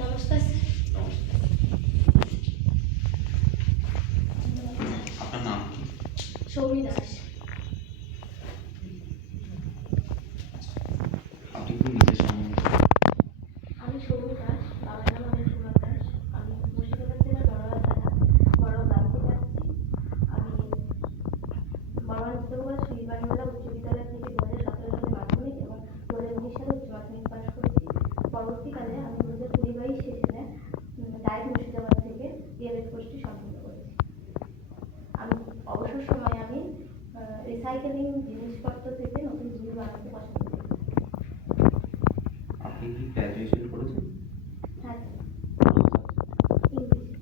নমস্কার স্যার। নমস্কার। আপনার নাম কি? সৌমি দাস। আপনি কি নিজের সম্বন্ধে? আমি সৌমি দাস, বাবার নাম অনিল কুমার দাস। আমি মুর্শিদাবাদ জেলার বড়োয়া থানা বড়গ্রাম থেকে আসছি। আমি বড়োয়া নিত্যগোপাল শ্রীবাণীমেলা উচ্চ বিদ্যালয় থেকে 2017 সালে মাধ্যমিক এবং 2019 সালে উচ্চ মাধ্যমিক পাশ করেছি। পরবর্তীকালে আমি 2020-22 সেশনে ডায়েট মুর্শিদাবাদ থেকে ডিএলএড কোর্সটি সম্পন্ন করেছি। আমি অবসর সময়ে আমি রিসাইকেলিং জিনিসপত্র থেকে নতুন জিনিস বানাতে পছন্দ করি। আপনি কি গ্র্যাজুয়েশন করেছেন? হ্যাঁ, কোন ইংলিশ। সাবজেক্ট?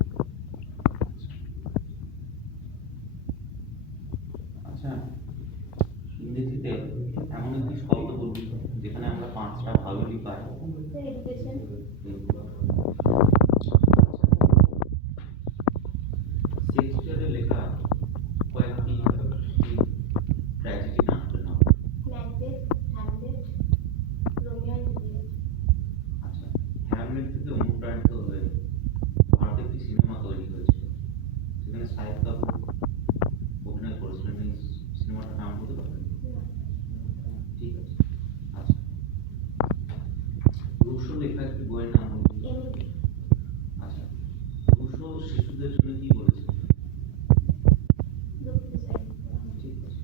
আচ্ছা, ইংরেজিতে এমন একটি শব্দ বলুন যেখানে আমরা 5টা ভাওয়েলই পাই। এডুকেশন। শেক্সপিয়ারের লেখা কয়েকটি ট্র্যাজেডি নাটকের নাম। Macbeth, Hamlet, Romeo and Juliet. আচ্ছা, হ্যামলেট থেকে অনুপ্রাণিত হয়ে ভারতে একটি সিনেমা তৈরি হয়েছিল, সেখানে শাহিদ কাপুর অভিনয় করেছিলেন। এই সিনেমাটার নাম বলতে পারবেন? ঠিক আছে। আচ্ছা, রুশো লেখা একটি বইয়ের নাম বলুন। এমিলি। আচ্ছা, রুশো শিশুদের জন্য কি বলেছে? Look design. ঠিক আছে।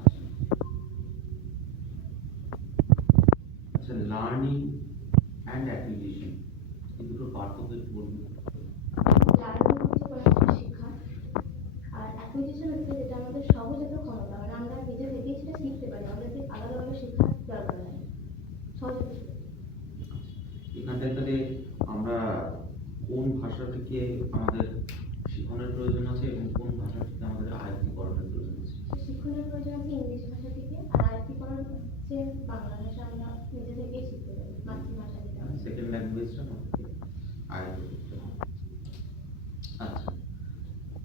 আচ্ছা আচ্ছা, লার্নিং অ্যান্ড অ্যাকুইজিশন এই দুটোর পার্থক্য একটু বলুন। লার্নিং হচ্ছে কোনো কিছু শেখা, আর অ্যাকুইজিশন হচ্ছে যেটা আমাদের সহজাত ক্ষমতা, মানে আমরা নিজে থেকেই সেটা শিখতে পারি, আমাদেরকে আলাদাভাবে শেখার দরকার নেই, সহজাত। এখানটায় তাহলে আমরা কোন ভাষা থেকে আমাদের শিখনের প্রয়োজন আছে এবং কোন ভাষা থেকে আমাদের আয়ত্তীকরণের প্রয়োজন আছে? শিক্ষণের প্রয়োজন আছে ইংলিশ ভাষা থেকে, আর আয়ত্তীকরণ হচ্ছে বাংলা ভাষা, আমরা নিজে থেকেই শিখতে পারি, মাতৃভাষা যেটা। সেকেন্ড ল্যাঙ্গুয়েজটা আমাদেরকে আয়ত্ত করতে হবে। আচ্ছা,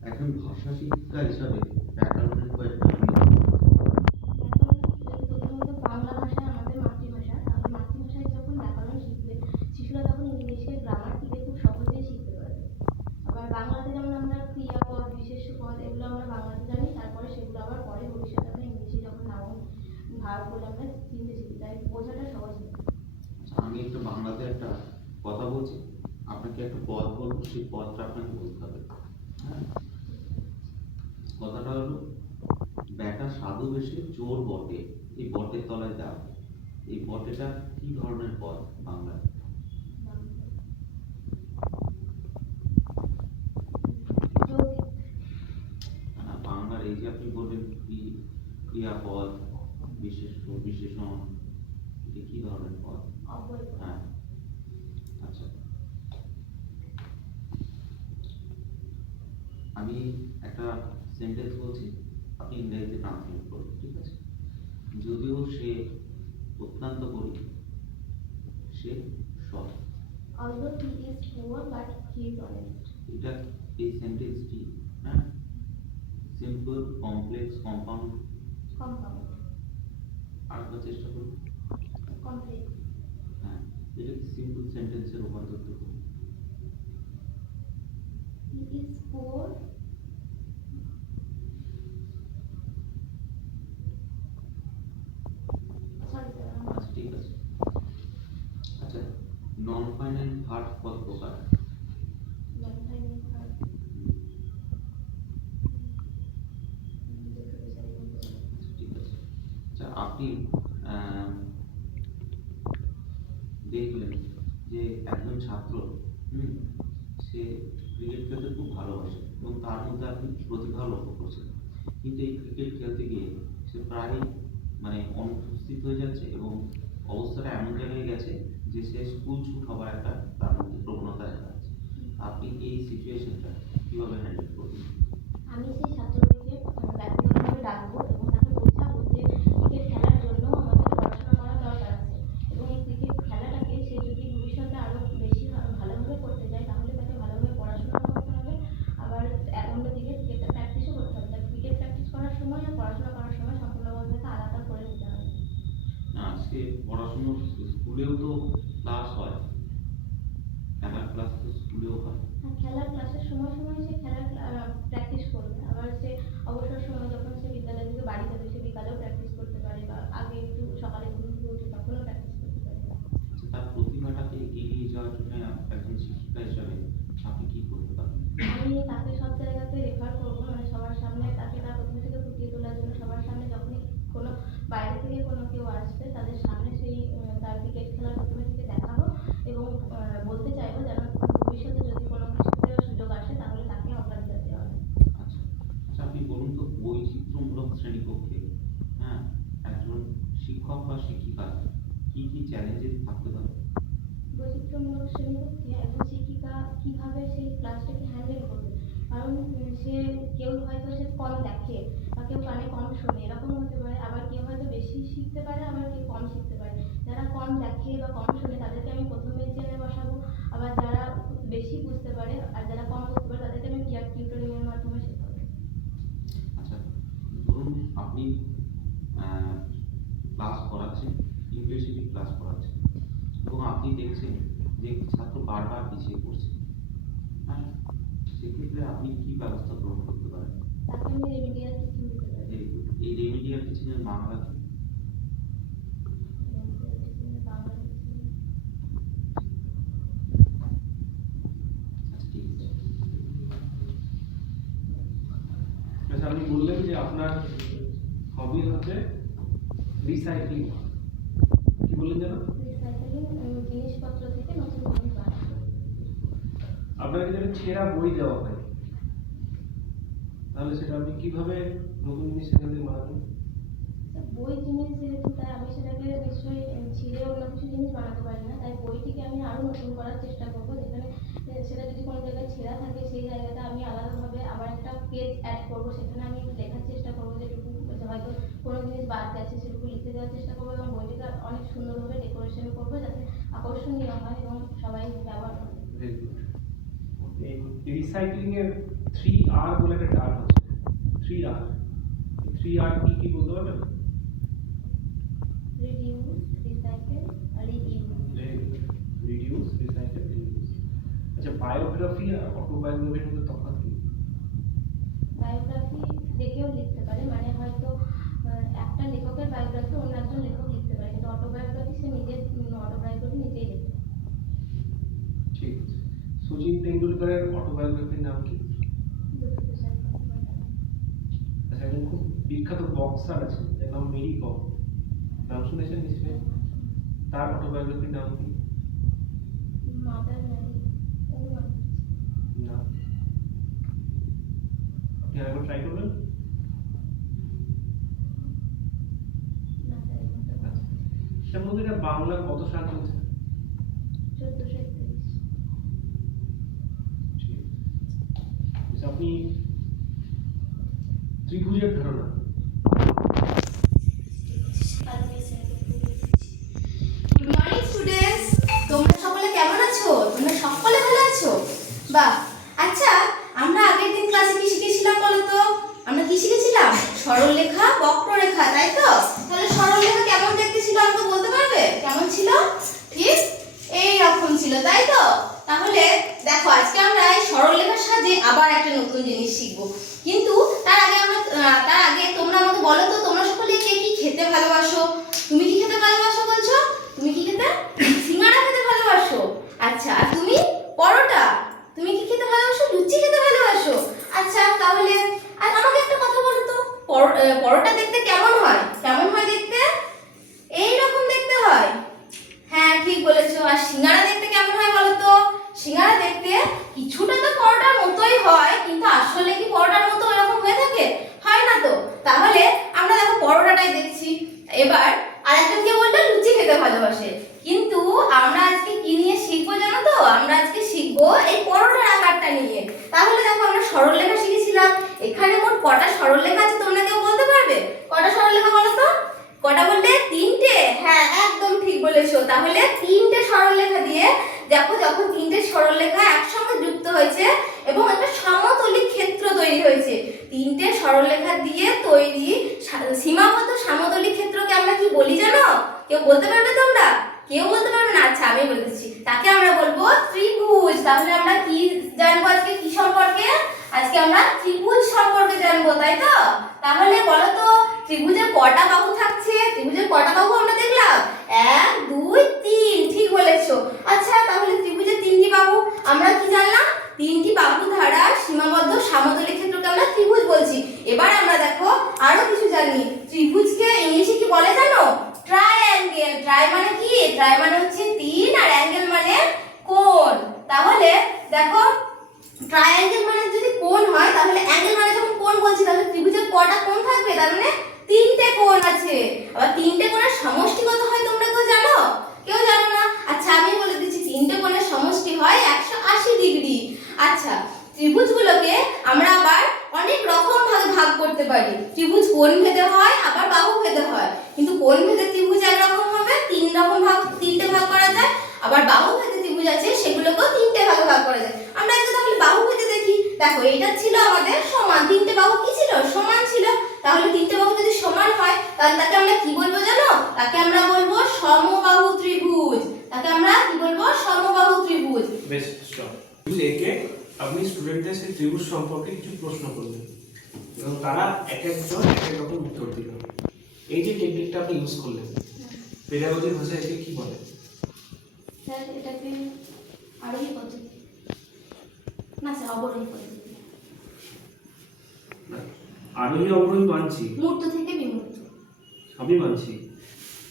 একজন ভাষা শিক্ষিকা হিসাবে ব্যাকরণের কয়েকটা নিয়ম। এখন প্রথমত বাংলা ভাষা আমাদের মাতৃভাষা, তাহলে মাতৃভাষায় যখন ব্যাকরণ শিখবে শিশুরা তখন ইংলিশের গ্রামার থেকে খুব সহজেই শিখতে পারবে। আবার বাংলাতে যেমন আমরা ক্রিয়াপদ, বিশেষ্য পদ এগুলো আমরা বাংলাতে জানি, তারপরে সেগুলো আবার পরে ভবিষ্যতে আমরা ইংলিশে যখন নাউন ভার্ব বলে আমরা চিনতে শিখি, তাই বোঝাটা সহজ হবে। আচ্ছা, আমি একটু বাংলাতে একটা কথা বলছি, আপনাকে একটা পদ বলবো, সেই পদটা আপনাকে বলতে হবে। হ্যাঁ, কথাটা হলো, বেটা সাধু বেশে চোর বটে, এই বটের তলায় দাও। এই বটেটা কি ধরনের পদ বাংলায়? যৌগিক। বাংলার এই যে আপনি বললেন কি ক্রিয়াপদ, বিশেষ্য, বিশেষণ, এটা কি ধরনের পদ? অব্যয় পদ। হ্যাঁ। আচ্ছা, আমি একটা সেন্টেন্স বলছি, আপনি ইংরেজিতে ট্রান্সলেট করবেন, ঠিক আছে? যদিও সে অত্যন্ত গরিব, সে সৎ। Although he is poor but he is honest. এটা, এই সেন্টেন্সটি, হ্যাঁ, সিম্পল, কমপ্লেক্স, কম্পাউন্ড, Compound. আরেকবার চেষ্টা করুন। Complex. হ্যাঁ, এটাকে সিম্পল সেন্টেন্সে রূপান্তরিত করুন। He is poor. Sorry sir. আচ্ছা, ঠিক আছে। আচ্ছা, নন ফাইনাল ভার্ব কত প্রকার? Non-final verb. ঠিক আছে। আচ্ছা, আপনি দেখলেন যে একজন ছাত্র, সে ক্রিকেট খেলতে খুব ভালোবাসে এবং তার মধ্যে আপনি প্রতিভা লক্ষ্য করছেন, কিন্তু এই ক্রিকেট খেলতে গিয়ে সে প্রায় মানে অনুপস্থিত হয়ে যাচ্ছে এবং অবস্থাটা এমন জায়গায় গেছে যে সে স্কুল ছুট হবার একটা তার মধ্যে প্রবণতা দেখা যাচ্ছে। আপনি এই সিচুয়েশনটা কিভাবে হ্যান্ডেল করবেন? আমি সেই ছাত্রটিকে ব্যক্তিগতভাবে ডাকবো এবং তাকে বোঝাবো যে ক্রিকেট খেলার জন্য আমাদের পড়াশোনা করা দরকার আছে, এবং এই ক্রিকেট খেলাটাকে সে যদি ভবিষ্যতে আরও বেশি ভালোভাবে করতে চায় তাহলে তাকে ভালোভাবে পড়াশোনাও করতে হবে, আবার অন্যদিকে ক্রিকেটটা প্র্যাকটিসও করতে হবে। তাই ক্রিকেট প্র্যাকটিস করার সময় আর পড়াশোনা করার সময় সম্পূর্ণভাবে তাকে আলাদা করে নিতে হবে। না, সে পড়াশুনো স্কুলেও তো ক্লাস হয়, ক্লাস তো স্কুলেও হয়। খেলার ক্লাসের সময় সময় সে খেলার প্র্যাকটিস করবে, আবার সে অবসর সময় যখন সে বিদ্যালয় থেকে বাড়ি যাবে সে বিকালেও প্র্যাকটিস করতে পারে, বা আগে একটু সকালে ঘুম থেকে উঠে তখনও প্র্যাকটিস করতে পারে। আচ্ছা, তার প্রতিভাটাকে এগিয়ে নিয়ে যাওয়ার জন্য একজন শিক্ষিকা হিসাবে আপনি কি করতে পারেন? আমি তাকে সব জায়গাতে রেফার করবো, মানে সবার সামনে তাকে তার প্রতিভাটাকে ফুটিয়ে তোলার জন্য সবার সামনে যখনই কোনো বাইরে থেকে কোনো কেউ আসবে তাদের সামনে সেই তার ক্রিকেট খেলার প্রতিভাটিকে দেখাবো, এবং বলতে চাইবো যেন ভবিষ্যতে যদি কোনো কিছুতে সুযোগ আসে তাহলে তাকে অগ্রাধিকার দেওয়া হবে। আচ্ছা আচ্ছা, আপনি বলুন তো, বৈচিত্র্যমূলক শ্রেণীকক্ষে হ্যাঁ একজন শিক্ষক বা শিক্ষিকা কি কি চ্যালেঞ্জেস থাকতে পারে? বৈচিত্র্যমূলক শ্রেণীকক্ষে একজন শিক্ষিকা কিভাবে সেই ক্লাসটাকে হ্যান্ডেল করবে, কারণ সে কেউ হয়তো সে কম দেখে বা কেউ কানে কম শোনে, এরকম হতে পারে, আবার কেউ হয়তো বেশি শিখতে পারে, আবার কেউ কম শিখতে পারে। যারা কম দেখে বা কম শোনে তাদেরকে আমি প্রথম বেঞ্চে এনে বসাবো, আবার যারা বেশি বুঝতে পারে আর যারা কম বুঝতে পারে তাদেরকে আমি পিয়ার টিউটরিংয়ের মাধ্যমে শেখাবো। আচ্ছা, ধরুন আপনি ক্লাস করাচ্ছেন, ইন্টেনসিভলি ক্লাস করাচ্ছেন, এবং আপনি দেখছেন যে ছাত্র বারবার পিছিয়ে পড়ছে, হ্যাঁ, সেক্ষেত্রে আপনি কি ব্যবস্থা গ্রহণ করতে পারেন? তাকে আমি রেমিডিয়াল টিচিং দিতে পারি। Very good. এই রেমিডিয়াল টিচিংয়ের বাংলা কি? রেমিডিয়াল টিচিংয়ের বাংলা টিচিং আচ্ছা, ঠিক আছে। আচ্ছা, আপনি বললেন যে আপনার হবি হচ্ছে রিসাইক্লিং, কি বললেন যেন? রিসাইকেলিং, জিনিসপত্র থেকে নতুন জিনিস বানানো। আপনাকে যদি ছেঁড়া বই দেওয়া হয় তাহলে সেটা আপনি কিভাবে নতুন জিনিস সেখান থেকে বানাবেন? বই জিনিস যেহেতু, তাই আমি সেটাকে নিশ্চয়ই ছিঁড়ে অন্য কিছু জিনিস বানাতে পারি না, তাই বইটিকে আমি আরো নতুন করার চেষ্টা করবো, যেখানে সেটা যদি কোনো জায়গায় ছেঁড়া থাকে সেই জায়গাটা আমি আলাদাভাবে আবার একটা পেজ অ্যাড করবো, সেখানে আমি লেখার চেষ্টা করবো যেটুকু হয়তো কোনো জিনিস বাদ গেছে সেটুকু লিখে দেওয়ার চেষ্টা করবো, এবং বইটিকে অনেক সুন্দরভাবে ডেকোরেশন করবো যাতে আকর্ষণীয় হয় এবং সবাই ব্যবহার করে। Very good. এই রিসাইক্লিং এর 3R বলে একটা টার্ম আছে, 3R। 3R কি কি বলতে পারবেন? Reduce, recycle, reuse. Reduce, recycle, reuse. আচ্ছা, বায়োগ্রাফি আর অটোবায়োগ্রাফির মধ্যে তফাৎ কি? বায়োগ্রাফি দেখেও লিখতে পারে, মানে হয়তো একটা লেখকের বায়োগ্রাফি অন্য একজন লেখক লিখতে পারে, কিন্তু অটোবায়োগ্রাফি সে নিজের অটোবায়োগ্রাফি নিজেই লিখতে পারে। ঠিক আছে। সচিন তেন্ডুলকরের অটোবায়োগ্রাফির নাম কি? দুঃখিত স্যার, আচ্ছা, একজন খুব বিখ্যাত বক্সার আছে যার নাম মেরি কম, নাম শুনেছেন নিশ্চয়ই? তার অটোবায়োগ্রাফির নাম কি? মাদার ম্যারি, অনুমান না, আপনি আরেকবার ট্রাই করবেন। না স্যার, এই মুহূর্তে বলছি না। সেটার মধ্যে এটা বাংলা কত সাল চলছে? 1431। ঠিক আছে। আচ্ছা, আপনি ত্রিভুজের ধারণা গুড মর্নিং স্টুডেন্টস, তোমরা সকলে কেমন আছো? তোমরা সকলে ভালো আছো? বাহ। আচ্ছা, আমরা আগের দিন ক্লাসে কি শিখেছিলাম বলো তো? আমরা কি শিখেছিলাম? সরলরেখা, বক্ররেখা, তাই তো? তাহলে সরলরেখা কেমন দেখতে ছিল আমাকে বলতে পারবে? কেমন ছিল? ঠিক এই রকম ছিল, তাই তো? তাহলে দেখো, আজকে আমরা এই সরলরেখার সাহায্যে আবার একটা নতুন জিনিস শিখবো, কিন্তু তার আগে তোমরা আমাকে বলো তো, তোমরা সকলে কে কি খেতে ভালোবাসো? তুমি কি খেতে ভালোবাসো বলছো? তুমি কি খেতে? সিঙ্গাড়া খেতে ভালোবাসো। আচ্ছা, আর তুমি? পরোটা। তুমি কি খেতে ভালোবাসো? লুচি খেতে ভালোবাসো। আচ্ছা, তাহলে আর আমাকে একটা কথা বলো তো, পরোটা দেখতে কেমন হয়? কেমন হয় দেখতে? এই রকম দেখতে হয়। হ্যাঁ, ঠিক বলেছো। আর সিঙ্গাড়া দেখতে কেমন হয় বলো তো? সিঙ্গাড়া দেখতে কিছুটা তো পরোটার মতোই হয়, কিন্তু আসলে কি পরোটার মতো এরকম হয়ে থাকে? হয় না তো। তাহলে আমরা দেখো পরোটাটাই দেখছি। এবার আরেকজন কে বললো লুচি খেতে ভালোবাসে, কিন্তু আমরা আজকে কি নিয়ে শিখবো জানো তো? আমরা আজকে শিখবো এই পরোটার আকারটা নিয়ে। তাহলে দেখো, আমরা সরলরেখা শিখেছিলাম, এখানে মোট কটা সরলরেখা আছে তোমরা কেউ বলতে পারবে? কটা সরলরেখা বলো তো? কটা বললে? 3টে। হ্যাঁ, একদম ঠিক বলেছো। তাহলে 3টে সরলরেখা দিয়ে দেখো, যখন 3টে সরলরেখা একসঙ্গে যুক্ত হয়েছে এবং একটা সমতলিক ক্ষেত্র তৈরি হয়েছে, 3টে সরলরেখা দিয়ে তৈরি সীমাবদ্ধ সমতলিক ক্ষেত্রকে আমরা কি বলি জানো? কেউ বলতে পারবে তোমরা? কেউ বলতে পারবে না? আচ্ছা, আমি বলতেছি, তাকে আমরা বলবো ত্রিভুজ। তাহলে আমরা কি জানবো আজকে, কি সম্পর্কে? আজকে আমরা ত্রিভুজ সম্পর্কে জানবো, তাই তো? তাহলে বলো তো ত্রিভুজের কটা বাহু থাকছে? ত্রিভুজের কটা বাহু আমরা দেখলাম? 1 2 3, ঠিক বলেছো। আচ্ছা তাহলে ত্রিভুজের 3টি বাহু, আমরা কি জানলাম? 3টি বাহু দ্বারা সীমাবদ্ধ সমতলের ক্ষেত্রকে আমরা ত্রিভুজ বলছি। এবার আমরা দেখো আরো কিছু জানি। ত্রিভুজকে ইংলিশে কি বলে জানো? ট্রায়াঙ্গেল। ট্রাই মানে কি? ট্রাই মানে হচ্ছে 3 আর অ্যাঙ্গেল মানে কোণ। তাহলে দেখো ট্রায়াঙ্গেল মানে যদি কোণ হয়, তাহলে অ্যাঙ্গেল মানে যখন কোণ বলছি, তাহলে ত্রিভুজের কটা কোণ থাকবে? তার মানে 3টে কোণ আছে। আবার 3টে কোণের সমষ্টি কত হয় তোমরা কেউ জানো? কেউ জানো না? আচ্ছা আমি বলে দিচ্ছি, 3টে কোণের সমষ্টি হয় 180 ডিগ্রি। আচ্ছা ত্রিভুজগুলোকে আমরা আবার অনেক রকম ভাবে ভাগ করতে পারি। ত্রিভুজ কোণ ভেদে হয়, আবার বাহু ভেদে হয়। কিন্তু কোণ ভেদে ত্রিভুজ একরকম হবে, 3টে ভাগ করা যায়। আবার বাহু ভেদে ত্রিভুজ আছে, সেগুলোকেও 3টে ভাগে ভাগ করা যায়। আমরা একটু তাহলে বাহু ভেদে দেখি। দেখো এটা ছিল আমাদের সমান, 3টে বাহু কি ছিল? সমান ছিল। তাহলে 3টে বাহু যদি সমান হয়, তাহলে তাকে আমরা কি বলবো জানো? তাকে আমরা বলবো সমবাহু ত্রিভুজ। তাকে আমরা কি বলবো? সমবাহু ত্রিভুজ। বেশ স্টপ। লেকে আপনি স্টুডেন্টদের সেই ত্রিভুজ সম্পর্কে কিছু প্রশ্ন করলেন এবং তারা এক একজন এক এক রকম উত্তর দিল। এই যে টেকনিকটা আপনি ইউজ করলেন, পেডাগজির ভাষায় একে কি বলে? স্যার এটাকে আরোহী পদ্ধতি না স্যার, অবরোহী পদ্ধতি। আরোহী অবরোহী মানছি, মূর্ত থেকে বিমূর্ত। সবই মানছি,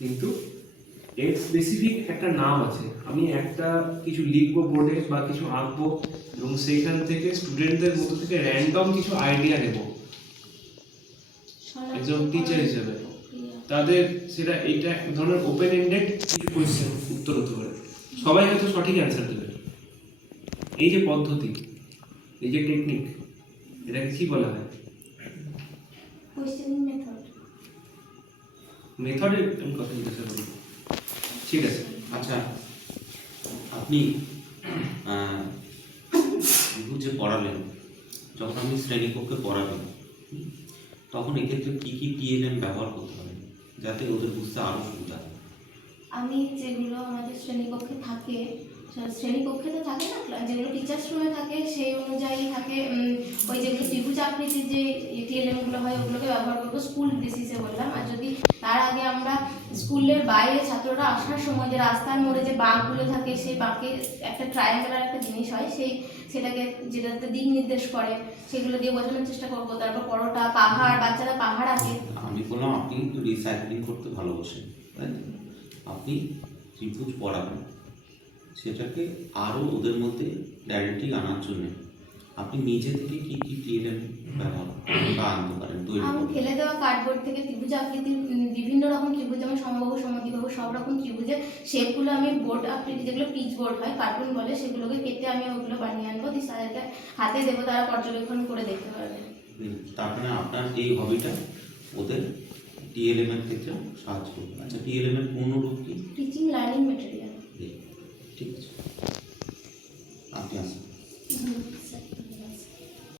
কিন্তু এর স্পেসিফিক একটা নাম আছে। আমি একটা কিছু লিখবো বোর্ডে বা কিছু আঁকবো এবং সেইখান থেকে স্টুডেন্টদের মধ্যে থেকে র্যান্ডম কিছু আইডিয়া নেব একজন টিচার হিসেবে। তাদের সেটা এইটা এক ধরনের ওপেন এন্ডেড কিছু কোয়েশ্চেন উত্তর হতে পারে, সবাই হয়তো সঠিক অ্যান্সার দেবে। এই যে পদ্ধতি, এই যে টেকনিক, এটাকে কি বলা হয়? Questioning method. মেথডের আমি কথা জিজ্ঞাসা করব। ঠিক আছে। আচ্ছা আপনি ত্রিভুজ যে পড়ালেন, যখন আপনি শ্রেণীকক্ষে পড়াবেন তখন এক্ষেত্রে কি কি টিএলএম ব্যবহার করতে হবে যাতে ওদের বুঝতে আরো সুবিধা হয়? আমি যেগুলো আমাদের শ্রেণীকক্ষে থাকে, শ্রেণীকক্ষে তো থাকে না, যেগুলো টিচার্স রুমে থাকে সেই অনুযায়ী থাকে। ওই যেগুলো ত্রিভুজ আকৃতির যে টিএলএমগুলো হয় ওগুলোকে ব্যবহার করবো স্কুল বেসিসে বললাম। আর যদি তার আগে আমরা স্কুলের বাইরে ছাত্ররা আসার সময় যে রাস্তার মোড়ে যে বাঁকগুলো থাকে, সেই বাঁকে একটা ট্রায়াঙ্গুলার একটা জিনিস হয়, সেটাকে যেটাতে দিক নির্দেশ করে, সেগুলো দিয়ে বোঝানোর চেষ্টা করবো। তারপর পরোটা, পাহাড়, বাচ্চারা পাহাড় আঁকে। আমি বললাম আপনি কিন্তু রিসাইক্লিং করতে ভালোবাসেন, তাই না? আপনি ত্রিভুজ পড়াবেন, সেটাকে আরও ওদের মধ্যে ক্ল্যারিটি আনার জন্য আপনি নিজে থেকে কি কি টিএলএম ব্যবহার বা আনতে পারেন তৈরি আমি করতে? ফেলে দেওয়া কার্ডবোর্ড থেকে ত্রিভুজ আকৃতির বিভিন্ন রকম ত্রিভুজ, যেমন সমবাহু, সমদ্বিবাহু, সব রকম ত্রিভুজের শেপগুলো আমি বোর্ড আকৃতি, যেগুলো পিচ বোর্ড হয়, কার্টুন বলে, সেগুলোকে কেটে আমি ওগুলো বানিয়ে আনবো, দিয়ে স্যারকে হাতে দেবো, তারা পর্যবেক্ষণ করে দেখতে পারবে। তার মানে আপনার এই হবিটা ওদের টিএলএম এর ক্ষেত্রে সাহায্য করবে। আচ্ছা টিএলএম এর পূর্ণ রূপ কি? Teaching learning material.